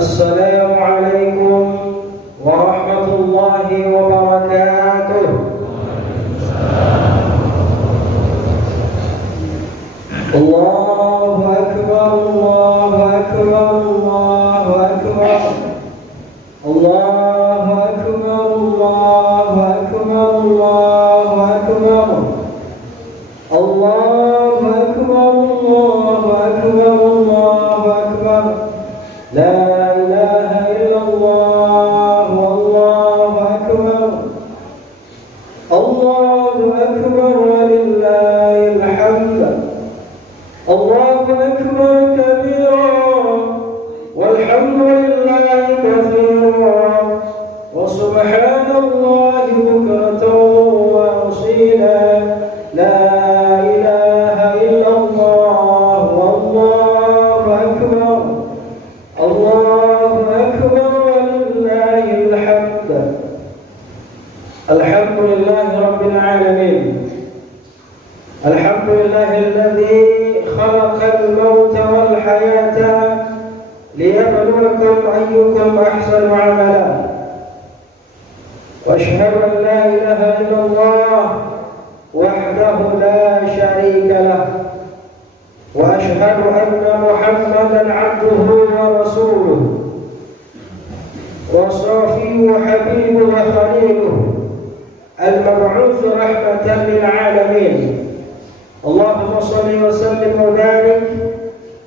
السلام عليكم ورحمة الله وبركاته. الله أكبر الله أكبر الله أكبر الله أكبر الله أكبر الله أكبر الله أكبر الله أكبر الله أكبر لا إله إلا الله والله أكبر الله أكبر ولله الحمد الله أكبر كبيرا والحمد لله كثيرا وسبحان الله بكرة وأصيلا لا إله إلا الله والله أكبر الله أكبر ولله الحمد. الحمد لله رب العالمين. الحمد لله الذي خلق الموت والحياة ليبلوكم أيكم أحسن عملا. وأشهد أن لا إله إلا الله وحده لا شريك له، وأشهد أن محمدا عبده ورسوله وصافيه وحبيبه وخليله المبعوث رحمة للعالمين. اللهم صل وسلم وبارك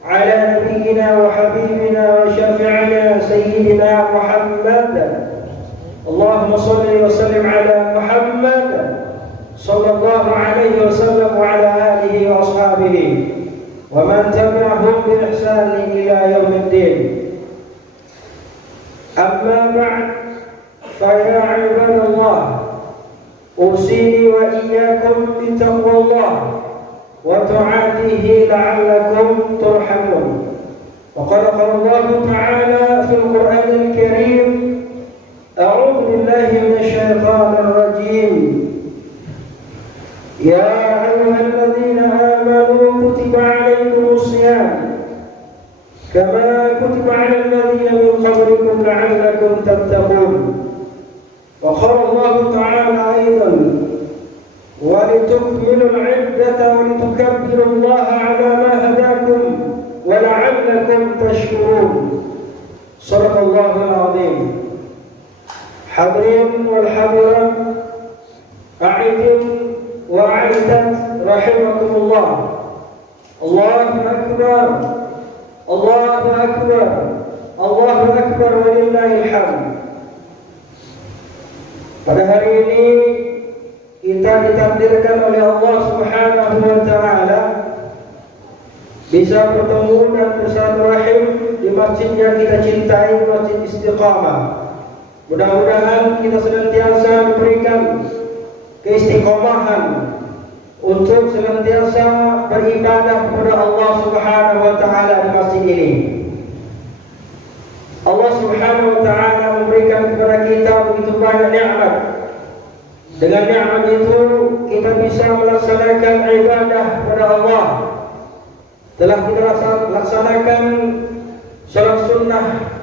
على نبينا وحبيبنا وشفيعنا سيدنا محمد. اللهم صل وسلم على محمد صلى الله عليه وسلم وعلى آله وأصحابه ومن تبعهم بإحسان إلى يوم الدين. أما بعد، فيا عباد الله، أوصيني وإياكم بتقوى الله وطاعته لعلكم ترحمون. وقال الله تعالى في القرآن الكريم: أعوذ بالله من الشيطان الرجيم. يا أيها الذين آمنوا كتب عليكم الصيام كما كتب على الذين من قبلكم لعلكم تتقون. وقال الله تعالى أيضا: ولتكملوا العدة ولتكبروا الله على ما هداكم ولعلكم تشكرون. صدق الله العظيم. Hadirin wal hadirat, a'idin wa a'idat rahimakumullah. Allahu akbar, Allahu akbar, Allahu akbar walillahil hamd. Pada hari ini kita ditakdirkan oleh Allah Subhanahu wa taala bisa bertemu dan bersilaturahim di masjid yang kita cintai, Masjid Istiqamah. Mudah-mudahan kita senantiasa diberikan keistiqomahan untuk senantiasa beribadah kepada Allah Subhanahu wa taala di masjid ini. Allah Subhanahu wa taala memberikan kepada kita begitu banyak nikmat. Dengan nikmat itu kita bisa melaksanakan ibadah kepada Allah. Telah kita laksanakan salat sunnah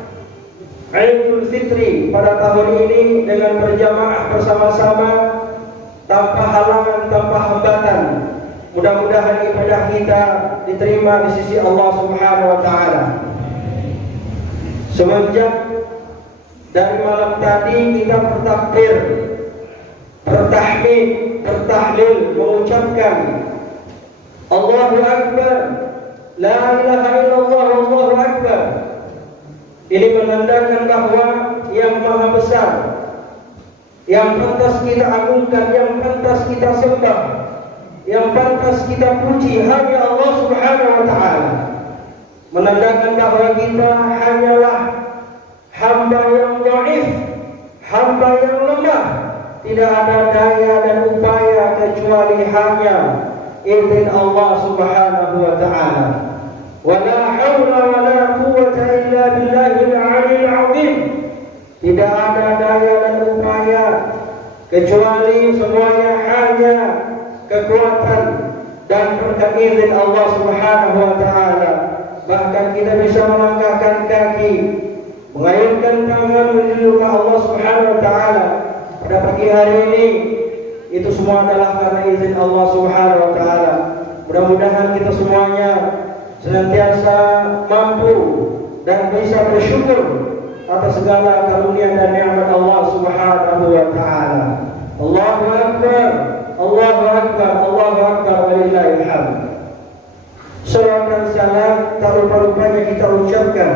Idul Fitri pada tahun ini dengan berjamaah bersama-sama tanpa halangan, tanpa hambatan. Mudah-mudahan ibadah kita diterima di sisi Allah Subhanahu wa taala. Semenjak dari malam tadi kita bertakbir, bertahmid, bertahlil, mengucapkan Allahu Akbar, la ilaha illallah, Allahu Akbar. Ini menandakan bahwa yang maha besar, yang pantas kita agungkan, yang pantas kita sembah, yang pantas kita puji hanya Allah Subhanahu wa taala. Menandakan bahwa kita hanyalah hamba yang dhaif, hamba yang lemah. Tidak ada daya dan upaya kecuali hanya izin Allah Subhanahu wa taala. Wala haula wala quwwata illa billahil 'aliyyil 'azim. Tidak ada daya dan upaya kecuali semuanya hanya kekuatan dan berkat izin Allah Subhanahu wa taala. Bahkan kita bisa melangkahkan kaki mengayunkan tangan menuju ke Allah Subhanahu wa taala pada pagi hari ini, itu semua adalah karena izin Allah Subhanahu wa taala. Mudah-mudahan kita semuanya senantiasa mampu dan bisa bersyukur atas segala karunia dan nikmat Allah Subhanahu wa taala. Allahu akbar, Allahu akbar, Allahu akbar, walillahil hamd. Salawat dan salam tak lupa-lupanya kita ucapkan.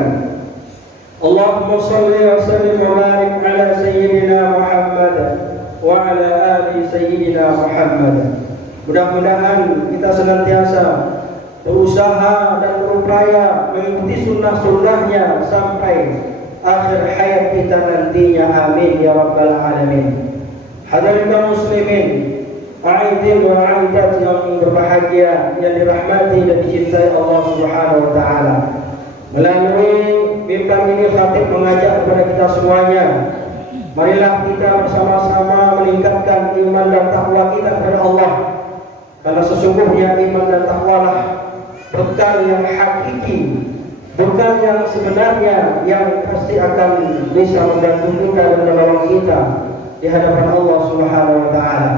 Allahumma salli wa sallim wa barik ala sayyidina Muhammad wa ala ali sayyidina Muhammad. Mudah-mudahan kita senantiasa berusaha dan berupaya mengikuti sunnah-sunnahnya sampai akhir hayat kita nantinya. Amin ya rabbal alamin. Hadirin kaum muslimin, aidin wa aidat yang berbahagia, yang dirahmati dan dicintai Allah Subhanahu wa taala. Melalui mimbar ini khatib mengajak kepada kita semuanya, marilah kita bersama-sama meningkatkan iman dan takwa kita kepada Allah. Karena sesungguhnya iman dan takwalah bekal yang hakiki, bekal yang sebenarnya yang pasti akan bisa membantu kita dan menolong kita di hadapan Allah Subhanahu wa taala.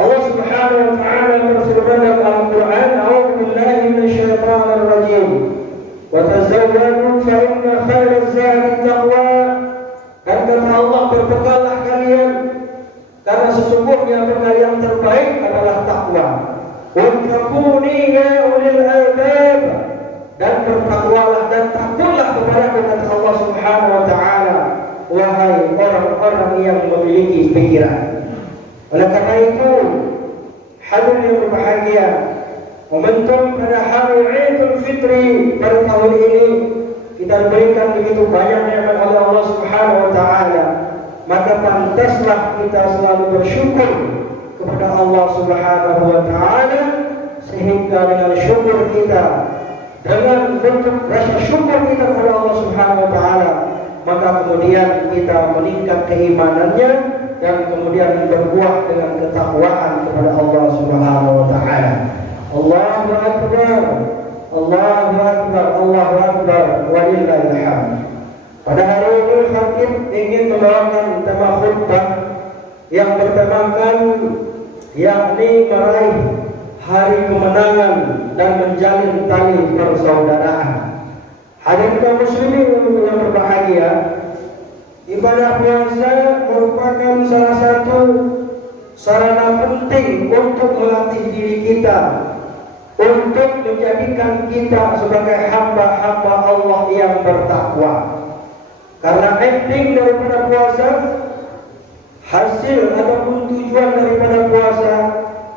Allah Subhanahu wa taala berfirman dalam Al-Qur'an, "A'udzu billahi minasyaitonir rajim. Wa tazawwadu fa inna khairaz zadi taqwa." Dan kata Allah, berbekallah kalian karena sesungguhnya bekal yang terbaik adalah takwa. Wattaquni ya ulil albab, dan bertakwalah dan takutlah kepada kata Allah Subhanahu wa taala, wahai orang-orang yang memiliki pikiran. Oleh karena itu, hadirin yang berbahagia, momentum pada hari Idul Fitri pada tahun ini kita diberikan begitu banyak nikmat oleh Allah Subhanahu wa taala, maka pantaslah kita selalu bersyukur kepada Allah Subhanahu wa taala, sehingga dengan syukur kita, dengan bentuk rasa syukur kita kepada Allah Subhanahu wa taala, maka kemudian kita meningkat keimanannya dan kemudian berbuah dengan ketakwaan kepada Allah Subhanahu wa taala. Allahu akbar, Allahu akbar, Allahu akbar, walillahil hamd. Pada hari ini khatib ingin membawakan tema khutbah yang bertemakan yakni meraih hari kemenangan dan menjalin tali persaudaraan. Hadirin kaum muslimin yang berbahagia, ibadah puasa merupakan salah satu sarana penting untuk melatih diri kita, untuk menjadikan kita sebagai hamba-hamba Allah yang bertakwa. Karena ending daripada puasa, hasil ataupun tujuan daripada puasa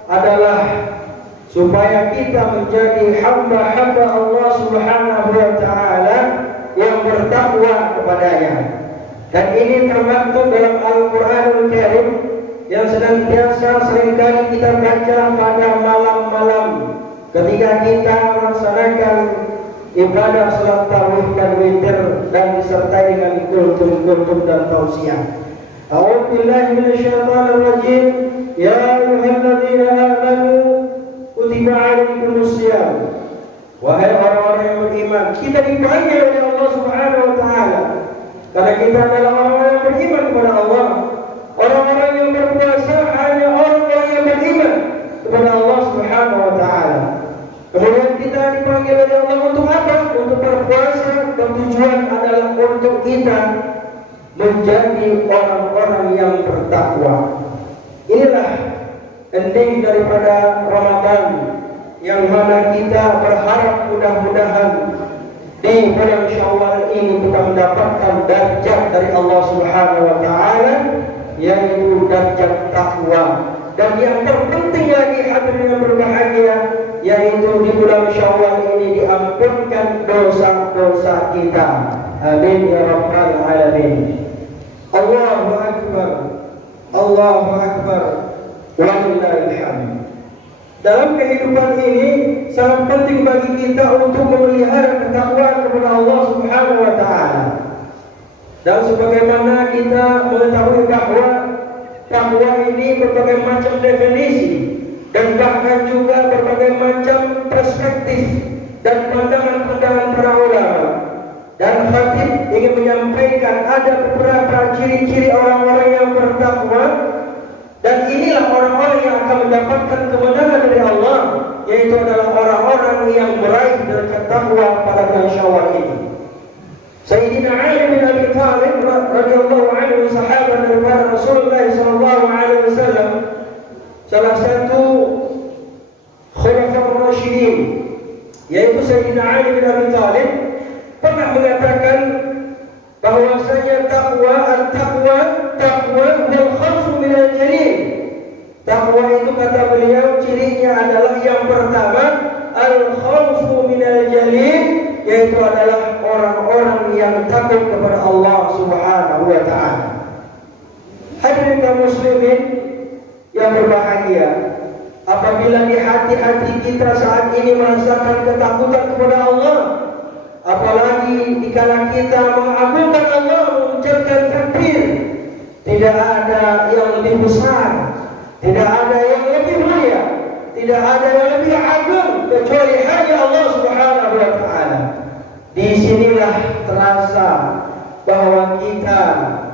adalah supaya kita menjadi hamba-hamba Allah Subhanahu wa taala yang bertakwa kepadanya. Dan ini termaktub dalam Al-Qur'anul Karim yang senantiasa seringkali kita baca pada malam-malam ketika kita melaksanakan ibadah salat tarawih dan witir dan disertai dengan kultum-kultum dan tausiah. A'udzu billahi minasyaitonir rajim. Ya ayyuhalladzina amanu kutiba 'alaikumus shiyam. Wahai orang-orang yang beriman, kita dipanggil oleh Allah Subhanahu wa taala karena kita adalah orang-orang yang beriman kepada Allah. Orang-orang yang berpuasa hanya orang-orang yang beriman kepada Allah Subhanahu wa taala. Kemudian kita dipanggil oleh Allah untuk apa? Untuk berpuasa, dan tujuan adalah untuk kita menjadi orang-orang yang bertakwa. Inilah ending daripada Ramadan, yang mana kita berharap mudah-mudahan di bulan Syawal ini kita mendapatkan darjat dari Allah Subhanahu wa taala, yaitu darjat takwa. Dan yang terpenting lagi hadirin yang berbahagia, yaitu di bulan Syawal ini diampunkan dosa-dosa kita. Amin ya rabbal alamin. Allahu akbar, Allahu akbar, walillahil hamd. Dalam kehidupan ini sangat penting bagi kita untuk memelihara ketakwaan kepada Allah Subhanahu wa taala. Dan sebagaimana kita mengetahui bahwa takwa ini berbagai macam definisi dan bahkan juga berbagai macam perspektif dan pandangan-pandangan para ulama. Dan khatib ingin menyampaikan ada beberapa ciri-ciri orang-orang yang bertakwa, dan inilah orang-orang yang akan mendapatkan kemenangan dari Allah, yaitu adalah orang-orang yang meraih derajat takwa pada bulan Syawal ini. Sayyidina Ali bin Abi Thalib radhiyallahu anhu, sahabat daripada Rasulullah sallallahu alaihi wasallam, salah satu khulafaur rasyidin, yaitu Sayyidina Ali bin Abi Thalib, pernah mengatakan bahwasanya takwa wal khawfu minal jalil. Takwa itu kata beliau cirinya adalah yang pertama al khawfu minal jalil, yaitu adalah orang-orang yang takut kepada Allah Subhanahu wa taala. Hadirin kaum muslimin yang berbahagia, apabila di hati-hati kita saat ini merasakan ketakutan kepada Allah, apalagi dikala kita mengagungkan Allah, mengucapkan takbir, tidak ada yang lebih besar, tidak ada yang lebih mulia, tidak ada yang lebih agung kecuali hanya Allah Subhanahu wa taala. Disinilah terasa bahwa kita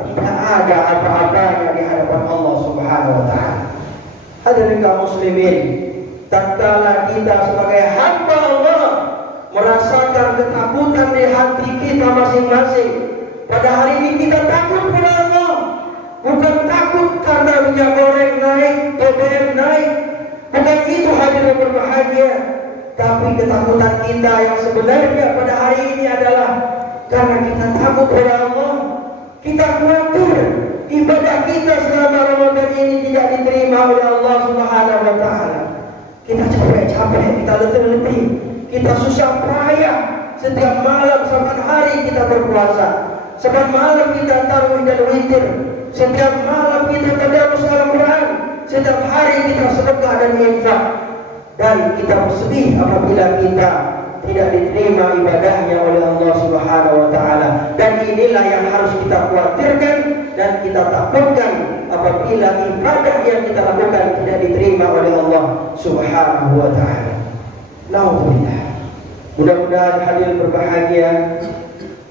tidak ada apa-apanya di hadapan Allah Subhanahu wa taala. Hadirin kaum muslimin, tatkala kita sebagai hamba Allah merasakan ketakutan di hati kita masing-masing, pada hari ini kita takut kepada Allah, bukan takut karena minyak goreng naik, BBM naik, bukan itu hadirin berbahagia, tapi ketakutan kita yang sebenarnya pada hari ini adalah karena kita takut kepada Allah. Kita khawatir ibadah kita selama Ramadan ini tidak diterima oleh Allah Subhanahu wa taala. Kita capek-capek, kita letih-letih, kita susah payah setiap malam sampai hari kita berpuasa, setiap malam kita tarawih dan witir, setiap malam kita tadarus Al-Quran, setiap hari kita sedekah dan infak, dan kita bersedih apabila kita tidak diterima ibadahnya oleh Allah Subhanahu wa taala. Dan inilah yang harus kita khawatirkan dan kita takutkan apabila ibadah yang kita lakukan tidak diterima oleh Allah Subhanahu wa taala. Nauzubillah. Mudah-mudahan hadirin berbahagia,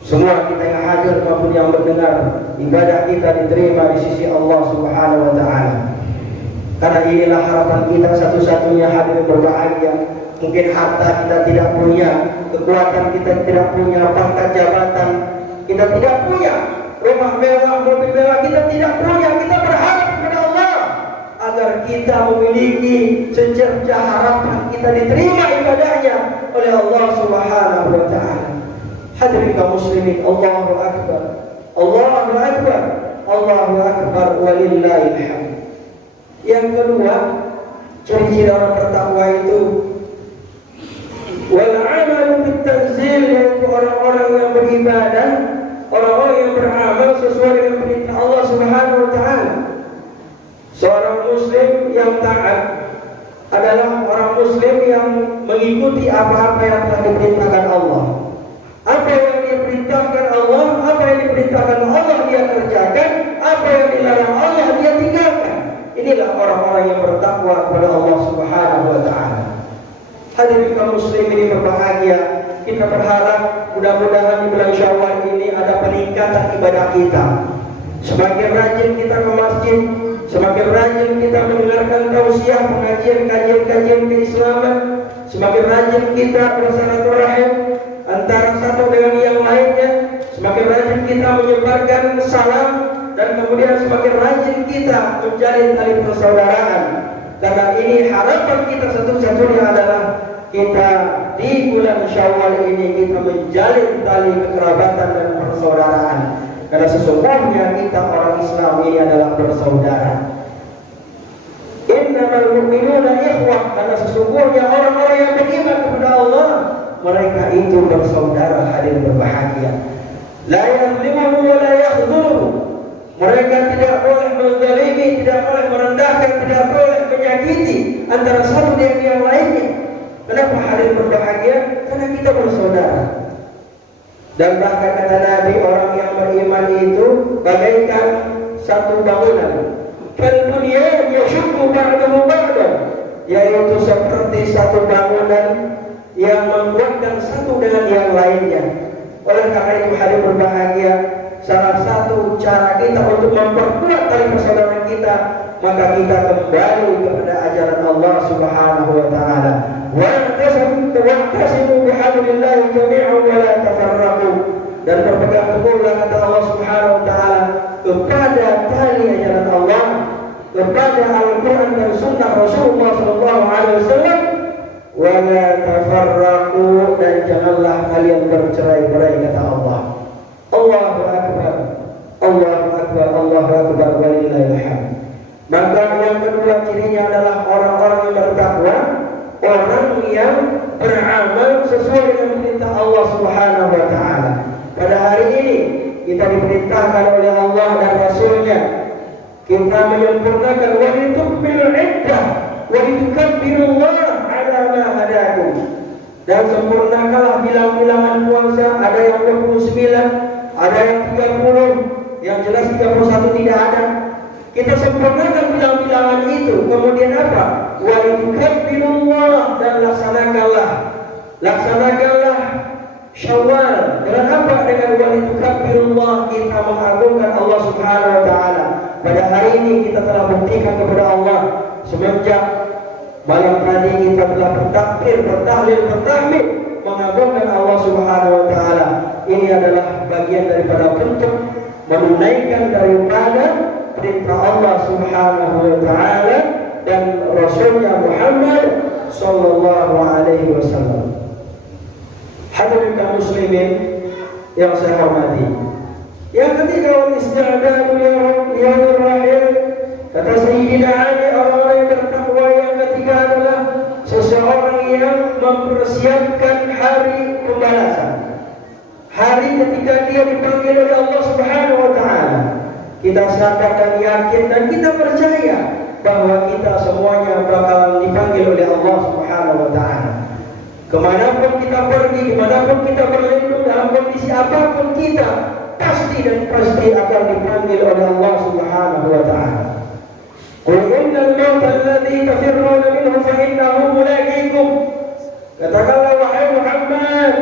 semua kita yang hadir maupun yang mendengar, ibadah kita diterima di sisi Allah Subhanahu wa taala. Karena inilah harapan kita satu-satunya hadirin berbahagia. Mungkin harta kita tidak punya, kekuatan kita tidak punya, pangkat jabatan kita tidak punya, rumah mewah, mobil mewah kita tidak punya. Kita berharap kepada Allah agar kita memiliki secercah harapan kita diterima ibadahnya oleh Allah Subhanahu wa taala. Hadirin kaum muslimin, Allahu akbar, Allahu akbar, Allahu akbar, walillahil hamd. Yang kedua, ciri-ciri orang bertakwa itu wal amalu bit tanzil, yaitu orang-orang yang beribadah, orang-orang yang beramal sesuai dengan perintah Allah Subhanahu wa taala. Seorang muslim yang taat adalah orang muslim yang mengikuti apa-apa yang telah diperintahkan Allah. Apa yang diperintahkan Allah, apa yang diperintahkan Allah dia kerjakan, apa yang dilarang Allah dia tinggalkan. Inilah orang-orang yang bertakwa kepada Allah Subhanahu wa taala. Hadirin kaum muslimin ini berbahagia, kita berharap mudah-mudahan di bulan Syawal ini ada peningkatan ibadah kita. Semakin rajin kita ke masjid, semakin rajin kita mendengarkan tausiah, pengajian kajian keislaman, semakin rajin kita bersilaturahim antara satu dengan yang lainnya, semakin rajin kita menyebarkan salam, dan kemudian semakin rajin kita menjalin tali persaudaraan. Karena ini harapan kita satu-satunya adalah kita di bulan Syawal ini kita menjalin tali kekerabatan dan persaudaraan. Karena sesungguhnya kita orang Islam ini adalah bersaudara. Innamal mu'minuna ikhwah, karena sesungguhnya orang-orang yang beriman kepada Allah, mereka itu bersaudara. Hadirin berbahagia. La yazlimuhu wa la yakhdhuluhu. Mereka tidak boleh menzalimi, tidak boleh merendahkan, tidak boleh menyakiti antara satu dengan yang lainnya. Kenapa hadirin berbahagia? Karena kita bersaudara. Dan bahkan kata Nabi, orang yang beriman itu bagaikan satu bangunan. Kalbunyan yashukku ba'dahu ba'dah, yaitu seperti satu bangunan yang menguatkan satu dengan yang lainnya. Oleh karena itu hadir berbahagia, salah satu cara kita untuk memperkuat tali persaudaraan kita, maka kita kembali kepada ajaran Allah Subhanahu wa taala. Wa'tasimu bihablillahi jami'an wa la tafarraqu. Dan berpegang teguhlah kata Allah Subhanahu wa taala kepada tali ajaran Allah, kepada Al-Qur'an dan sunnah Rasulullah sallallahu alaihi wasallam. Wa la tafarraqu, dan janganlah kalian bercerai-berai kata Allah. Allahu akbar. Allahu akbar. Allahu akbar walillahil hamd. Maka yang kedua cirinya adalah orang-orang yang bertakwa, orang yang beramal sesuai dengan perintah Allah Subhanahu wa taala. Pada hari ini kita diperintahkan oleh Allah dan Rasulnya, kita menyempurnakan walitukmil iddah walitukabbirullaha ala ma hadakum. Dan sempurnakanlah bilang-bilangan puasa, ada yang 29, ada yang 30, yang jelas 31 tidak ada. Kita sempurnakan bilang-bilangan itu. Kemudian apa? Walitukabbirullaha, dan laksanakanlah Syawal. Dengan apa? Dengan walitukabbirullaha, kita mengagungkan Allah Subhanahu wa taala. Pada hari ini kita telah buktikan kepada Allah semenjak malam tadi kita telah bertakbir, bertahlil, bertahmid, mengagungkan Allah Subhanahu wa taala. Ini adalah bagian daripada bentuk menunaikan daripada perintah Allah Subhanahu wa taala dan Rasulnya Muhammad sallallahu alaihi wasallam. Hadirin kaum muslimin yang saya hormati. Yang ketiga, wal isti'dadu yaumir rahil. Kata Sayyidina Ali, orang-orang yang bertakwa yang ketiga adalah seseorang yang mempersiapkan hari pembalasan. Hari ketika dia dipanggil oleh Allah Subhanahu wa taala. Kita sadar dan yakin dan kita percaya bahwa kita semuanya bakal dipanggil oleh Allah Subhanahu wa taala. Kemanapun kita pergi, dimanapun kita berlindung, dalam kondisi apapun kita pasti dan pasti akan dipanggil oleh Allah Subhanahu wa taala. Qul innal mauta alladhi tafirruna minhu fa innahu mulaqikum. Katakanlah wahai Muhammad,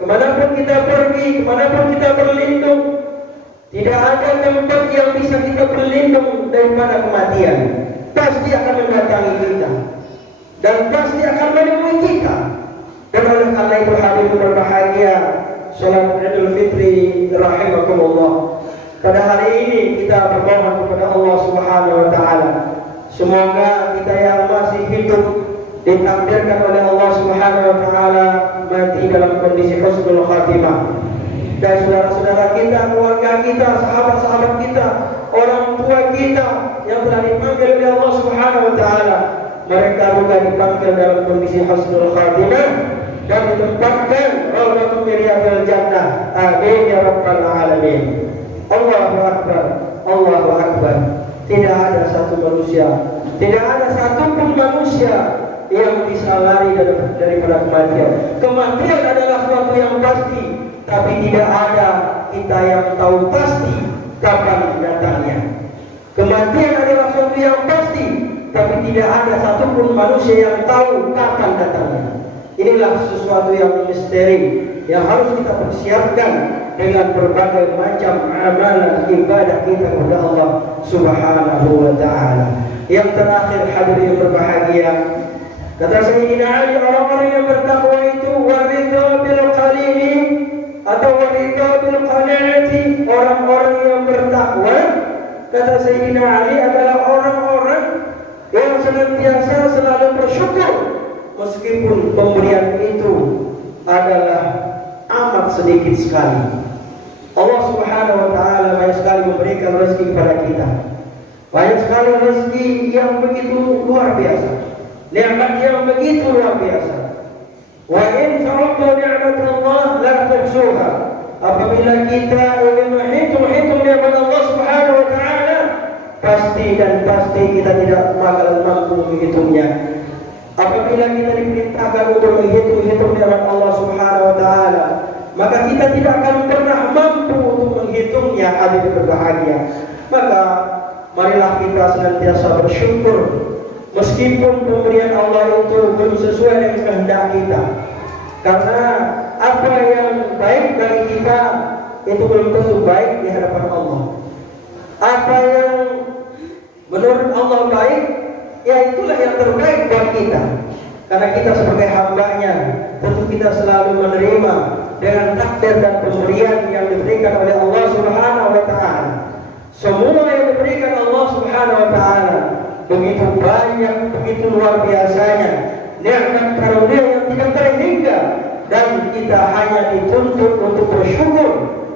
kemanapun kita pergi, kemanapun kita berlindung, tidak ada tempat yang bisa kita berlindung daripada kematian. Pasti akan mendatangi kita dan pasti akan menemui kita. Dan oleh karena itu hadirin berbahagia, salat Idul Fitri rahimakumullah. Pada hari ini kita berdoa kepada Allah Subhanahu wa taala. Semoga kita yang masih hidup ditakdirkan oleh Allah Subhanahu wa taala mati dalam kondisi husnul khatimah. Dan saudara-saudara kita, keluarga kita, sahabat-sahabat kita, orang tua kita yang telah dipanggil oleh Allah Subhanahu wa taala, mereka juga dipanggil dalam kondisi husnul khatimah dan ditempatkan rawdatun min riyadil jannah. Amin ya rabbal alamin. Allahu akbar. Allahu akbar. Tidak ada satu manusia, tidak ada satupun manusia yang bisa lari daripada kematian. Kematian adalah sesuatu yang pasti, tapi tidak ada kita yang tahu pasti kapan datangnya. Kematian adalah sesuatu yang pasti, tapi tidak ada satupun manusia yang tahu kapan datangnya. Inilah sesuatu yang misteri yang harus kita persiapkan dengan berbagai macam amalan ibadah kita kepada Allah Subhanahu wa taala. Yang terakhir hadirin berbahagia, kata Sayyidina Ali, orang-orang yang bertakwa itu waridha bil qalili atau waridha bil qanaati. Orang-orang yang bertakwa, kata Sayyidina Ali, adalah orang-orang yang senantiasa selalu bersyukur meskipun pemberian itu adalah amat sedikit sekali. Allah Subhanahu wa taala banyak sekali memberikan rezeki kepada kita. Banyak sekali rezeki yang begitu luar biasa. Nikmat yang begitu luar biasa. Wa in ta'uddu ni'matallah la tuhsuha. Apabila kita ingin menghitung nikmat Allah Subhanahu wa taala, pasti dan pasti kita tidak bakalan mampu menghitungnya. Apabila kita diperintahkan untuk menghitung nikmat Allah Subhanahu wa taala, maka kita tidak akan pernah mampu untuk menghitungnya. Hadirin berbahagia, maka marilah kita senantiasa bersyukur meskipun pemberian Allah itu belum sesuai dengan kehendak kita. Karena apa yang baik bagi kita itu belum tentu baik di hadapan Allah. Apa yang menurut Allah baik, ya itulah yang terbaik buat kita. Karena kita sebagai hamba-Nya, tentu kita selalu menerima dengan takdir dan pemberian yang diberikan oleh Allah Subhanahu wa taala. Semua yang diberikan Allah Subhanahu wa taala begitu banyak, begitu luar biasanya, nikmat karunia yang tidak terhingga, dan kita hanya dituntut untuk bersyukur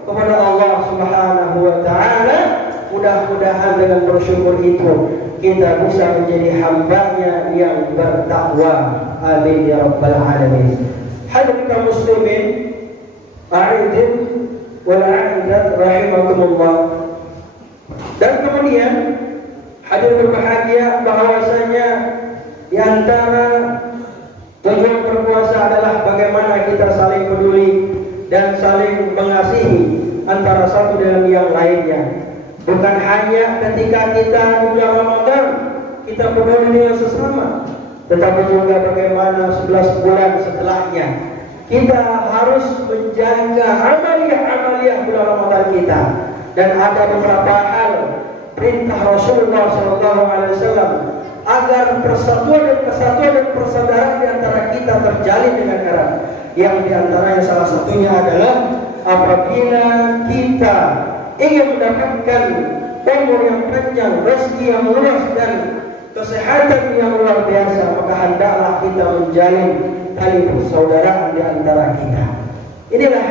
kepada Allah Subhanahu wa taala. Mudah-mudahan dengan bersyukur itu kita bisa menjadi hamba-Nya yang bertakwa. Amin ya rabbal alamin. Hadirin kaum muslimin, a'idin wal a'idat rahimakumullah. Dan kemudian hadirin berbahagia, bahwasanya di antara tujuan berpuasa adalah bagaimana kita saling peduli dan saling mengasihi antara satu dengan yang lainnya. Bukan hanya ketika kita di bulan Ramadan kita peduli dengan sesama, tetapi juga bagaimana 11 bulan setelahnya kita harus menjaga amaliyah-amaliyah bulan Ramadan kita. Dan ada beberapa hal perintah Rasulullah SAW agar persatuan dan kesatuan dan persaudaraan di antara kita terjalin dengan erat. Yang di antaranya salah satunya adalah apabila kita ingin mendapatkan umur yang panjang, rezeki yang luas dan kesehatan yang luar biasa, maka hendaklah kita menjalin tali persaudaraan di antara kita. Inilah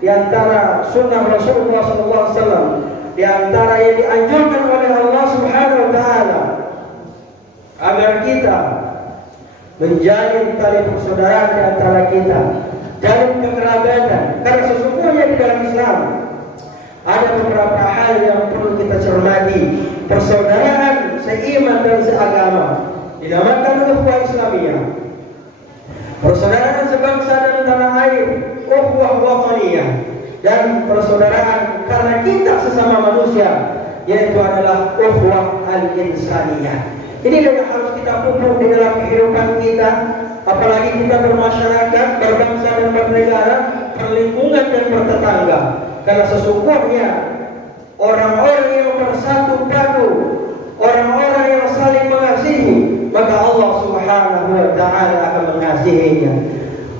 di antara sunnah Rasulullah SAW, di antara yang dianjurkan oleh Allah Subhanahu wa taala agar kita menjalin tali persaudaraan di antara kita, jalin kekerabatan. Karena sesungguhnya di dalam Islam ada beberapa hal yang perlu kita cermati. Persaudaraan seiman dan seagama dinamakan ukhuwah Islamiyah. Persaudaraan sebangsa dan tanah air, ukhuwah wataniyah. Dan persaudaraan karena kita sesama manusia, yaitu adalah ukhuwah al-insaniyah. Inilah yang harus kita pupuk di dalam kehidupan kita, apalagi kita bermasyarakat, berbangsa dan bernegara, berlingkungan dan bertetangga. Karena sesungguhnya orang-orang yang bersatu padu, orang-orang yang saling mengasihi, maka Allah Subhanahu wa taala akan mengasihinya.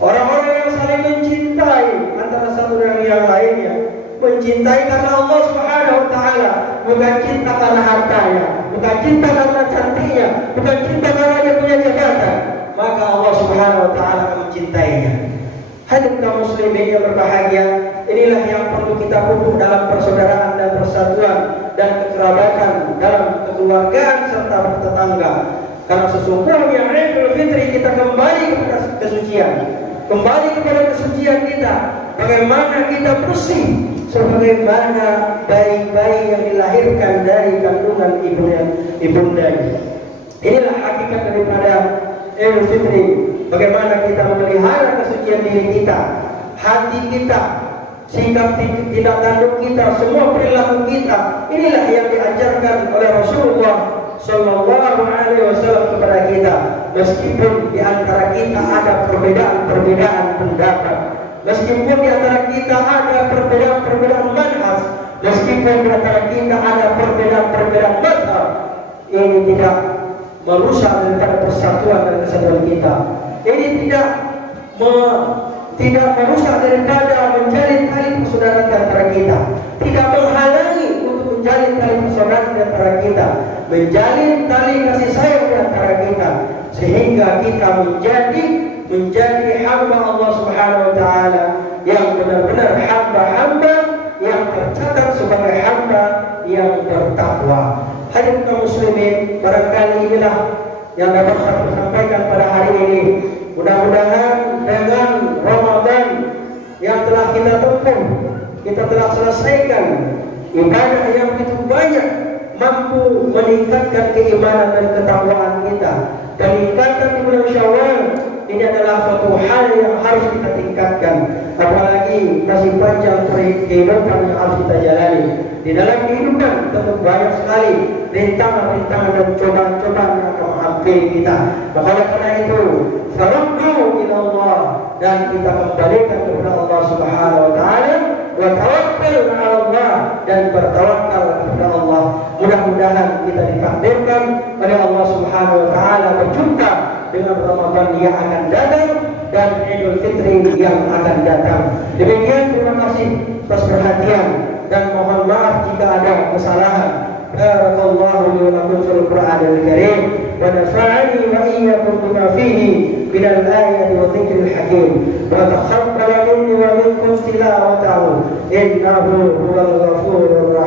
Orang-orang yang saling mencintai antara satu dengan yang lainnya, mencintai karena Allah Subhanahu wa taala, bukan cinta karena hartanya, bukan cinta karena cantiknya, bukan cinta karena dia punya jabatan, maka Allah Subhanahu wa taala akan mencintainya. Hadirin kaum muslimin yang berbahagia, inilah yang perlu kita pupuk dalam persaudaraan dan persatuan dan kekerabatan dalam kekeluargaan serta bertetangga. Karena sesungguhnya Idul Fitri kita kembali kepada kesucian, kembali kepada kesucian kita. Bagaimana kita bersih sebagaimana bayi-bayi yang dilahirkan dari kandungan ibundanya. Inilah hakikat daripada Idul Fitri. Bagaimana kita memelihara kesucian diri kita, hati kita, sikap tidak tanduk kita, semua perilaku kita. Inilah yang diajarkan oleh Rasulullah Sallallahu Alaihi Wasallam kepada kita. Meskipun di antara kita ada perbedaan pendapat, meskipun di antara kita ada perbedaan manhaj, meskipun di antara kita ada perbedaan mazhab, ini tidak merusak daripada persatuan dan kesatuan kita. Ini tidak merusak daripada menjalin tali persaudaraan di antara kita, tidak menghalangi untuk menjalin tali persaudaraan di antara kita, menjalin tali kasih sayang di antara kita, sehingga kita menjadi hamba Allah Subhanahu wa taala yang benar-benar hamba-hamba yang tercatat sebagai hamba yang bertakwa. Hadirin kaum muslimin, barangkali inilah yang dapat saya sampaikan pada hari ini. Mudah-mudahan dengan Ramadan yang telah kita tempuh, kita telah selesaikan ibadah yang begitu banyak, mampu meningkatkan keimanan dan ketakwaan kita. Peningkatan di bulan Syawal ini adalah suatu hal yang harus kita tingkatkan, apalagi masih panjang kehidupan yang harus kita jalani. Di dalam kehidupan tentu banyak sekali rintangan-rintangan dan cobaan-cobaan yang akan menghampiri kita. Maka karena itu, faruddu ila Allah dan kita kembalikan kepada Allah Subhanahu wa taala, wa tawakkal 'ala Allah, dan bertawakal kepada Allah. Mudah-mudahan kita ditakdirkan oleh Allah Subhanahu wa taala berjumpa dengan Ramadan yang akan datang dan Idul Fitri yang akan datang. Demikian, terima kasih atas perhatian dan mohon maaf jika ada kesalahan. Barakallahu li wa lakum fil Qur'anil Karim wa nafa'ani wa iyyakum bima fihi minal ayati wa dzikril hakim wa taqabbal minni wa minkum tilawatahu innahu huwal ghafurur rahim.